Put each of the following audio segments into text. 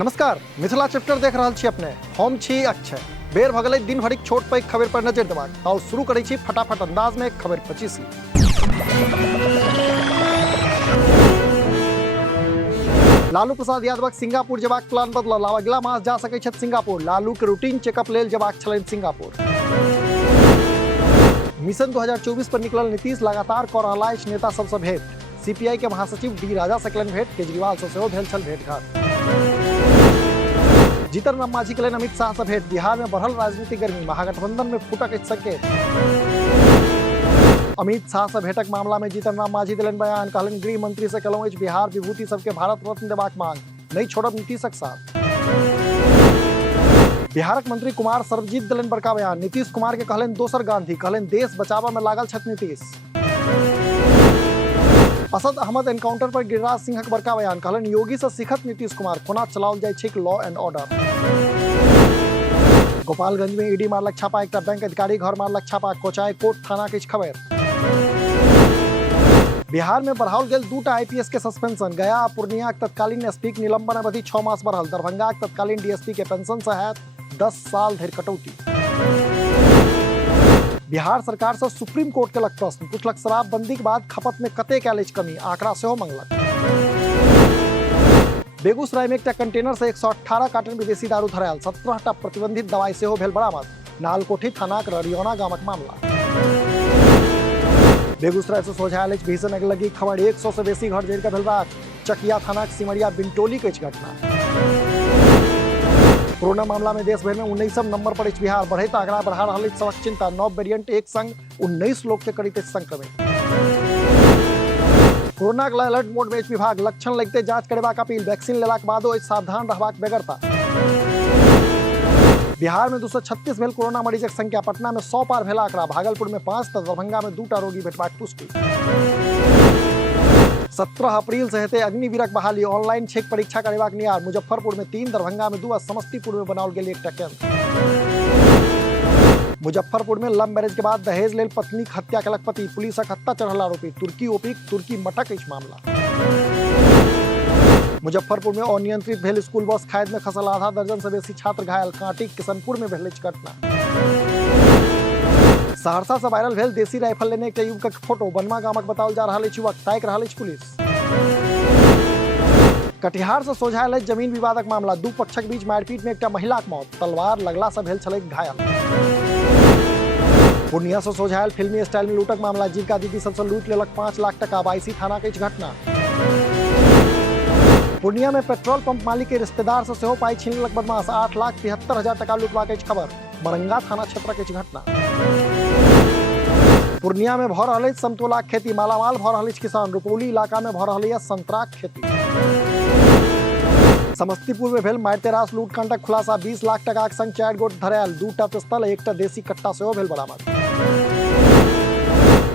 नमस्कार, मिथिला चैप्टर देख रहल छी अपने। हम छी अक्षय। बेर भगले दिन भरिक छोट पैघ खबर पर नजर देबाक। ताउ शुरू करै छी फटाफट अंदाज में खबर 25। लालू प्रसाद यादवक सिंगापुर जेबाक प्लान बदलल। आब अगिला मास जा सकै छथि सिंगापुर। लालू के रूटीन चेकअप लेल जेबाक छलनि सिंगापुर। मिशन 2024 पर निकलल नीतीश लगातार कऽ रहल अछि नेता सबसँ भेंट। सीपीआई के महासचिव डी राजा से केलनि भेंट। केजरीवाल से सेहो भेल छल भेंटघाट। जीतन राम मांझी के अमित शाह से भेंट। बिहार में बढ़ल राजनीतिक गर्मी। महागठबंधन में फूटक अछि संकेत। अमित शाह से भेंटक मामला में जीतन राम मांझी देलनि बयान। कहलनि गृह मंत्री से केलहुं अछि बिहार विभूति सबके भारत रत्न देबाक मांग। नहीं छोड़ब नीतीशक साथ। बिहारक मंत्री कुमार सर्वजीत देलनि बड़का बयान। नीतीश कुमार के कहलनि दोसर गांधी। कहलनि देश बचाबा में लागल छथि नीतीश। असद अहमद एनकाउंटर पर गिरिराज सिंहक बड़का बयान। कहलनि योगी से सीखत नीतीश कुमार। कोना चलाओल जाइ छै लॉ एंड ऑर्डर। गोपालगंज में ईडी मारलक छापा। एक बैंक अधिकारी घर मारलक छापा। कोचाई कोट थाना के खबर। बिहार में बढ़ाओल गेल 2टा आईपीएस के सस्पेंशन। गया आ पूर्णिया के तत्कालीन एसपी के निलंबन अवधि 6 मास बढ़ल। दरभंगा के तत्कालीन डीएसपी के पेंशन से हैत 10 साल धरि कटौती। बिहार सरकार से सुप्रीम कोर्ट के लग प्रश्न। पूछलक शराबबंदी के बाद खपत में कतेक आयल अछि कमी। आंकड़ा सेहो मंगलक। बेगूसराय में एकटा कंटेनर से 118 कार्टन विदेशी दारू धरायल। 17टा प्रतिबंधित दवाई सेहो भेल बरामद। नालकोठी थानाक ररियौना गामक मामला। बेगूसराय से सोझायल अछि भीषण अगिलगी खबर। 100 से बेसी घर जरि कऽ भेल राख। चकिया थानाक सिमरिया बिनटोली के घटना। कोरोना मामला में देश भर में 19 नंबर पर अछि बिहार। बढ़ैत आंकड़ा बढ़ा रहल अछि सबक चिंता। नव वेरिएंट एक संग 19 लोग के करैत अछि संक्रमित। कोरोना के अलर्ट मोड में अछि विभाग। लक्षण लगिते जांच करेबाक अपील। वैक्सीन लेलाक बादो अछि सावधान रहबाक बेगरता। बिहार में 236 भेल कोरोना मरीजक संख्या। पटना में 100 पार भेल आंकड़ा। भागलपुर में 5 तऽ दरभंगा में 2टा रोगी भेटबाक पुष्टि। 17 अप्रैल से हेतै अग्निवीरक बहाली। ऑनलाइन छेक परीक्षा करेबाक नियार। मुजफ्फरपुर में 3, दरभंगा में 2 आ समस्तीपुर में बनाओल गेल एकटा केंद्र। मुजफ्फरपुर में लव मैरिज के बाद दहेज लेल पत्नी हत्या केलक पति। पुलिसक हत्या चढ़ल आरोपी। तुर्की मटक अछि मामला। मुजफ्फरपुर में अनियंत्रित भेल स्कूल बस। खाद में खसल। आधा दर्जन से बेसी छात्र घायल। कांटी किशनपुर में भेल घटना। सहरसा से वायरल भेल देसी राइफल लेने एकटा युवकक फोटो। बनवा गामक बताओल जा रहल अछि युवक। ताकि रहल अछि पुलिस। कटिहार से सोझायल अछि जमीन विवादक मामला। 2 पक्षक बीच मारपीट में एकटा महिलाक मौत। तलवार लगला से भेल छलै घायल। पूर्णिया से सोझायल फिल्मी स्टाइल में लूटक मामला। जिनका दीदी सबसे लूट लेलक 5 लाख टका। 22 थाना के घटना। पूर्णिया में पेट्रोल पंप मालिक के रिश्तेदार से सेहो पाई छीन लेलक बदमाश। 8,73,000 टका लूटबाक अछि खबर। मरंगा थाना क्षेत्र के घटना। पूर्णिया में भऽ रहल अछि समतोलाक खेती। मालामाल भऽ रहल अछि किसान। रुपौली इलाका में भऽ रहल अछि संतराक खेती। समस्तीपुर में भेल मारिते रास लूटकांडक खुलासा। 20 लाख टका के संग 4 गोट धरायल। 2टा पिस्तौल, 1टा देसी कट्टा सेहो भेल बरामद।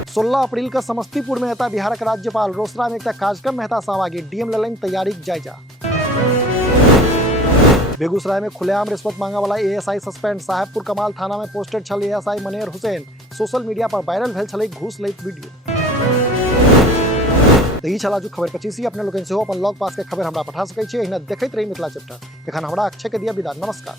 16 अप्रैल के समस्तीपुर में हेता बिहारक राज्यपाल। रोसड़ा में एकटा कार्यक्रम में हेता सहभागी। डीएम लेलनि तैयारीक जायजा। बेगूसराय में खुलेआम रिश्वत मांगा वाला एएसआई सस्पेंड। साहेबपुर कमाल थाना में पोस्टेड छल ASI Maner Hussain. Social media पर वायरल भेल छलै घूस लैत वीडियो। तऽ ई छला जो खबर 25। अपने लोगन सेहो अपन लॉग पास के खबर हमरा पठा सकै छी। एहिना देखैत रही मिथिला चैप्टर। एखन हमरा अक्षय के दिया विदा। नमस्कार।